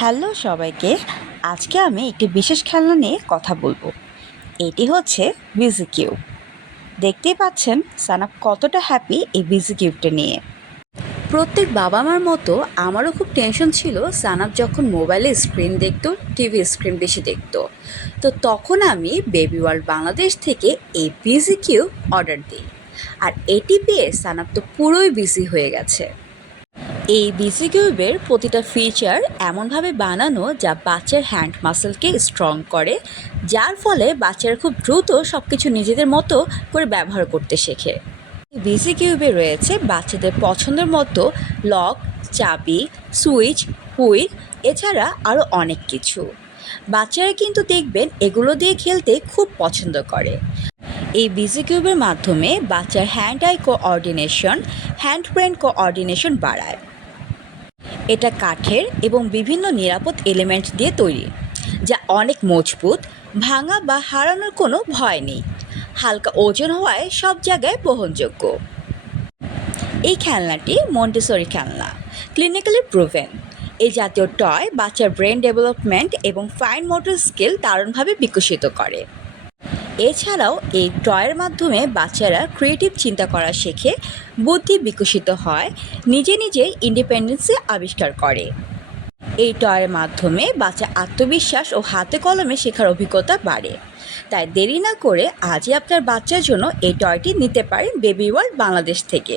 Hello সবাইকে। আজকে আমি একটি বিশেষ খেলনা নিয়ে কথা বলবো। এটি হচ্ছে বিজি কিউব। দেখতেই পাচ্ছেন সানাপ কতটা হ্যাপি এই বিজি কিউবটা নিয়ে। প্রত্যেক বাবা মার মতো আমারও খুব টেনশন ছিল সানাপ যখন মোবাইলে স্ক্রিন দেখতো, টিভি স্ক্রিন বেশি দেখতো। তো তখন আমি বেবি ওয়ার্ল্ড বাংলাদেশ থেকে এই বিজি কিউব অর্ডার দিই। আর এটি পেয়ে সানাপ তো পুরোই বিজি হয়ে গেছে। এই বিসি কিউবের প্রতিটা ফিচার এমনভাবে বানানো যা বাচ্চার হ্যান্ড মাসেলকে স্ট্রং করে, যার ফলে বাচ্চারা খুব দ্রুত সব কিছু নিজেদের মতো করে ব্যবহার করতে শেখে। বিসি কিউবে রয়েছে বাচ্চাদের পছন্দের মতো লক, চাবি, সুইচ, হুইল, এছাড়া আরও অনেক কিছু। বাচ্চারা কিন্তু দেখবেন এগুলো দিয়ে খেলতে খুব পছন্দ করে। এই বিজি কিউবের মাধ্যমে বাচ্চার hand I coordination, hand brain coordination বাড়ায়। এটা কাঠের এবং বিভিন্ন নিরাপদ এলিমেন্ট দিয়ে তৈরি, যা অনেক মজবুত, ভাঙা বা হারানোর কোনো ভয় নেই। হালকা ওজন হওয়ায় সব জায়গায় বহনযোগ্য। এই খেলনাটি মন্টেসরি খেলনা, ক্লিনিক্যালি প্রুভেন। এই জাতীয় টয় বাচ্চার ব্রেন ডেভেলপমেন্ট এবং ফাইন মোটর স্কিল দারুণভাবে বিকশিত করে। এছাড়াও এই টয়ের মাধ্যমে বাচ্চারা ক্রিয়েটিভ চিন্তা করা শেখে, বুদ্ধি বিকশিত হয়, নিজে নিজে ইন্ডিপেন্ডেন্সে আবিষ্কার করে। এই টয়ের মাধ্যমে বাচ্চা আত্মবিশ্বাস ও হাতে কলমে শেখার অভিজ্ঞতা বাড়ে। তাই দেরি না করে আজই আপনার বাচ্চার জন্য এই টয়টি নিতে পারেন বেবি ওয়ার্ল্ড বাংলাদেশ থেকে।